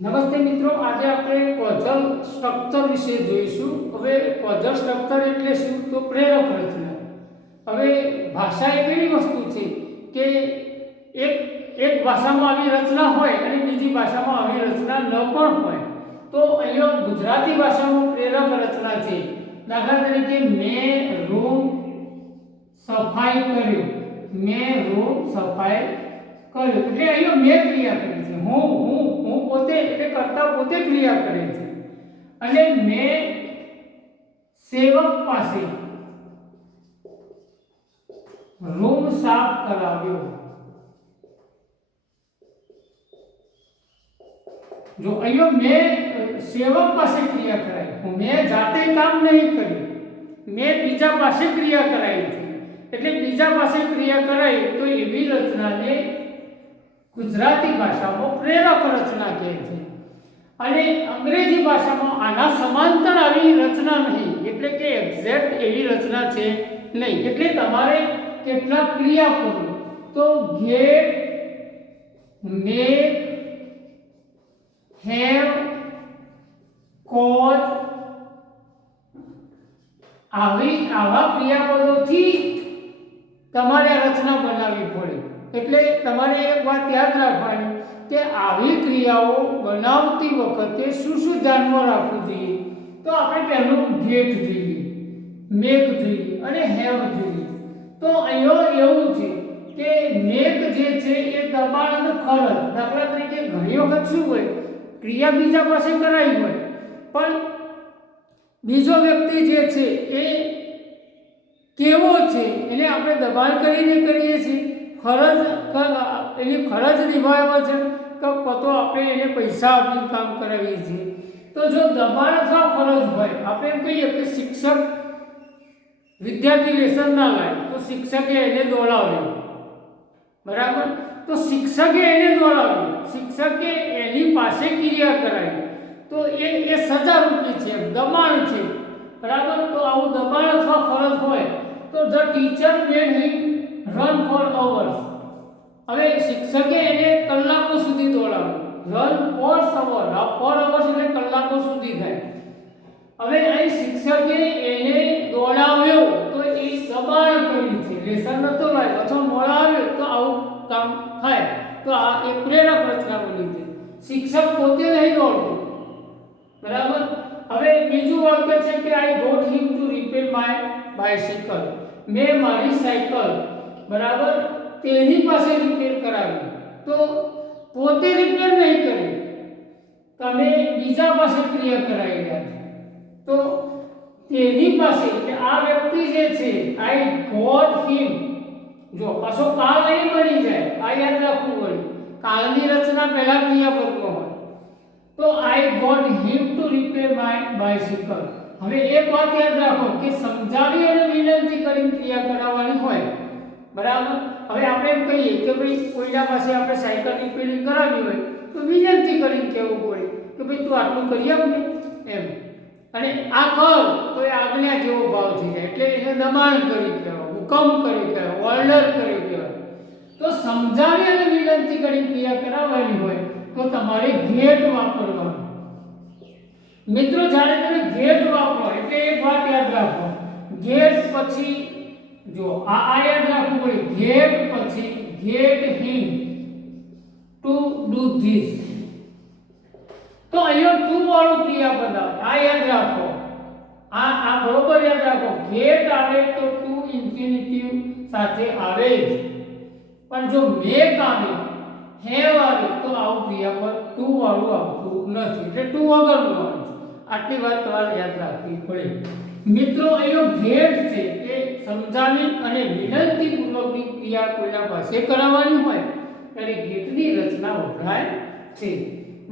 નમસ્તે મિત્રો, આજે આપણે કોઝલ સ્ટ્રક્ચર વિશે જોઈશું। હવે કોઝલ સ્ટ્રક્ચર એટલે શું? તો પ્રેરક રચના। હવે ભાષા એક એવી વસ્તુ છે કે એક ભાષામાં આવી રચના હોય અને બીજી ભાષામાં આવી રચના ન પણ હોય। તો અહીંયા ગુજરાતી ભાષામાં પ્રેરક રચના છે। દાખલા તરીકે મેં રૂમ સફાઈ કર્યું, મેં રૂમ સફાઈ કર્યું એટલે અહીંયા મેં ક્રિયા કરી છે। હું પોતે એટલે કરતા પોતે ક્રિયા કરે છે। અને મેં સેવક પાસે રૂમ સાફ કરાવ્યો। જો અહીંયા મેં સેવક પાસે ક્રિયા કરાવી, મેં જાતે કામ નહીં કર્યું, મેં બીજા પાસે ક્રિયા કરાવી છે। એટલે બીજા પાસે ક્રિયા કરાવી તો એવી રચનાને ગુજરાતી ભાષામાં પ્રેરક રચના કહે છે। અને અંગ્રેજી ભાષામાં આના સમાંતર આવી રચના નહીં, એટલે કે એક્ઝેક્ટ એવી રચના છે નહીં। એટલે તમારે કેટલાક ક્રિયાપદો તો ગેટ, મેક, હેવ, કોઝ આવા ક્રિયાપદોથી તમારે રચના બનાવવી પડે। એટલે તમારે એક વાત યાદ રાખવાની કે આવી ક્રિયાઓ બનાવતી વખતે શું શું ધ્યાનમાં રાખવું જોઈએ? તો આપણે પહેલું ગેટ જોઈએ, મેક જોઈએ અને હેવ જોઈએ। તો અહીંયા એવું છે કે મેક જે છે એ દબાણ અને ફરજ। દાખલા તરીકે ઘણી વખત શું હોય, ક્રિયા બીજા પાસે કરાવી હોય પણ બીજો વ્યક્તિ જે છે એ કેવો છે એને આપણે દબાણ કરીને કરીએ છીએ, એની ફરજ નિભાવે છે તો આપણે એને પૈસા આપીને કામ કરાવીએ છીએ। તો જો દબાણ અથવા ફરજ હોય, આપણે એમ કહીએ કે શિક્ષક વિદ્યાર્થી લેસન ના લાવે તો શિક્ષકે એને દોડાવ્યો, બરાબર? તો શિક્ષકે એને દોડાવ્યો, શિક્ષકે એની પાસે ક્રિયા કરાવી તો એ સજારૂપી છે, દબાણ છે, બરાબર? તો આવું દબાણ અથવા ફરજ હોય તો the teacher made him run for hours. હવે શિક્ષકે એને કલાકો સુધી દોડાવ્યો, રન ફોર અવર, આ ફોર અવર્સ એટલે કલાકો સુધી થાય। હવે અહીં શિક્ષકે એને દોડાવ્યો તો એ દબાણ કર્યું છે, લેસન નતો લાવ્યો અથવા મોડા આવ્યો તો આવું કામ થાય। તો આ એક પ્રેરક રચના બની છે, શિક્ષક પોતે નહીં દોડતો, બરાબર? હવે બીજું વાક્ય છે કે I got him to repair my bicycle, મેં મારી સાયકલ, બરાબર, તેની પાસે રિપેર કરાવી। તો પોતે રિપેર નહીં કરી, તમે બીજા પાસે ક્રિયા કરાવી રહ્યા છો। તો તેની પાસે એટલે આ વ્યક્તિ જે છે આઈ ગોટ હિમ, જો પાછો કાળ નહીં બની જાય, આ યાદ રાખવું પડે, કાળની રચના પહેલા ક્રિયાપદમાં હોય। તો I got him to repair my bicycle. હવે એક વાત યાદ રાખો કે સમજાવી અને વિનંતી કરીને ક્રિયા કરાવવાની હોય, બરાબર? હવે આપણે એમ કહીએ કે ભાઈ કોઈના પાસે આપણે સાયકલ રિપેરિંગ કરાવી હોય તો વિનંતી કરીને કહેવું પડે કે ભાઈ તું આટલું કરી આપ ને એમ, અને આ કર તો એ આજ્ઞા જેવો ભાવ થઈ જાય, એટલે એને દબાણ કરી કહેવાય, હુકમ કરી કહેવાય, ઓર્ડર કરી કહેવાય। તો સમજાવી અને વિનંતી કરીને ક્રિયા કરાવવાની હોય તો તમારે ગેટ વાપરવાનું। મિત્રો, જ્યારે તમે ગેટ વાપરો એટલે એક વાત યાદ રાખો, ગેટ પછી જો આ યાદ રાખવું પડે, ગેટ પછી get him to do this. તો અહીંયા ટુ વાળું ક્રિયાપદ આવે, આ યાદ રાખો, આ બરોબર યાદ રાખો, ગેટ આવે તો ટુ ઇન્ફિનિટિવ સાથે આવે જ, પણ જો મેક આવે, હેવ આવે તો આવું ક્રિયાપદ ટુ વાળું આવતું નથી, એટલે ટુ વગરનું આવે છે। આટલી વાત તમારે યાદ રાખવી પડે। મિત્રો, અહીંયા ગેટ છે એ સમજાવી અને વિનંતી પૂર્વકની ક્રિયા કોઈના પાસે કરાવવાની હોય ત્યારે ગેટની રચના વપરાય છે।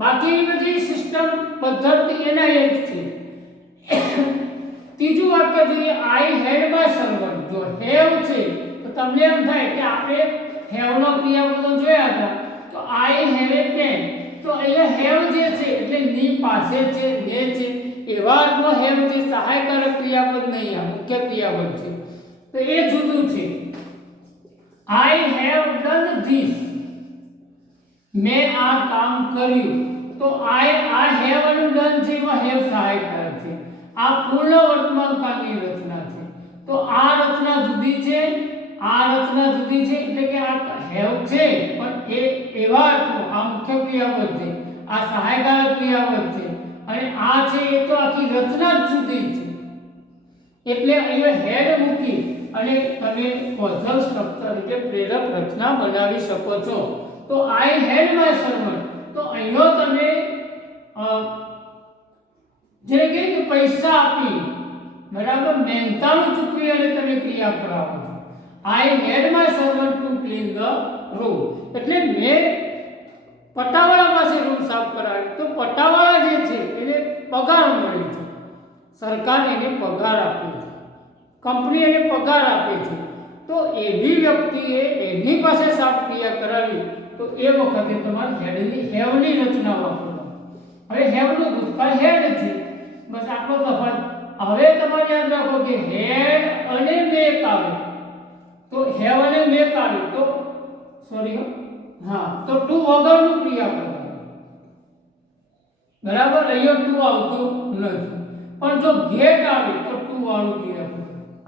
બાકી બધી સિસ્ટમ પદ્ધતિ એના એ જ છે। ત્રીજું વાક્ય જોઈએ, આઈ હેડ માય સર્વન્ટ। જો હેવ છે તો તમને એમ થાય કે આપણે હેવનો ક્રિયાપદો જોયા હતા, તો આઈ હેવ એ પેન, તો અહીંયા હેવ જે છે એટલે ની પાસે છે, ને છે, એવા અર્થમાં હેવ જે સહાયકારક ક્રિયાપદ નહીં, આ મુખ્ય ક્રિયાપદ છે, તો એ જુદું છે। આઈ હેવ ડન ધીસ, મેં આ કામ કર્યું, તો આ હેવ અને ડન છે એમાં હેવ સહાયકાર છે. આ પૂર્ણ વર્તમાન કાળની રચના છે. તો આ રચના જુદી છે, આ રચના જુદી છે, એટલે કે આ હેવ છે પણ એ એવા અર્થમાં આ મુખ્ય ક્રિયાપદ છે, આ સહાયકારક ક્રિયાપદ છે, અને આ છે એ તો આખી રચના જ જુદી છે. એટલે અહીંયા હેડ મૂકી અને તમે કોઝલ સ્ટ્રક્ચર એટલે પ્રેરક રચના બનાવી શકો છો. તો આઈ હેડ માય સર્વન્ટ, તો અહીંયા તમે જે કે પૈસા આપી બરાબર મહેનતાણું ચૂકવી અને તમે ક્રિયા કરાવો છો. I had my servant to clean the room, એટલે મેં પટાવાળા પાસે રૂમ સાફ કરાવી. તો પટાવાળા જે છે એને પગાર મળી છે, સરકાર એને પગાર આપે છે, કંપની એને પગાર આપે છે. તો એવી વ્યક્તિએ એની પાસે સાફ ક્રિયા કરાવી તો એ વખતે તમારે હેવની રચના વાપરો. હવે હેવનું ભૂતકાળ હેડ છે, બસ આટલો તફાવત. હવે તમારે યાદ રાખો કે હેડ અને મેક આવે તો હેવ અને મેક આવે તો સોરી તો ટુ વગરનું ક્રિયાપદ બરાબર. અહીંયા ટુ આવતું નથી, પણ જો ગેટ આવે તો ટુ વાળું ક્રિયાપદ.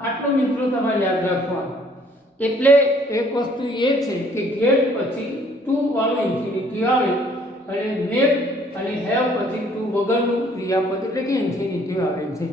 આટલું મિત્રો તમારે યાદ રાખવાનું. એટલે એક વસ્તુ એ છે કે ગેટ પછી ટુ વાળું ઇન્ફિનિટિવ આવે અને મેક અને હેવ પછી ટુ વગરનું ક્રિયાપદ એટલે કે ઇન્ફિનિટિવ આવે છે.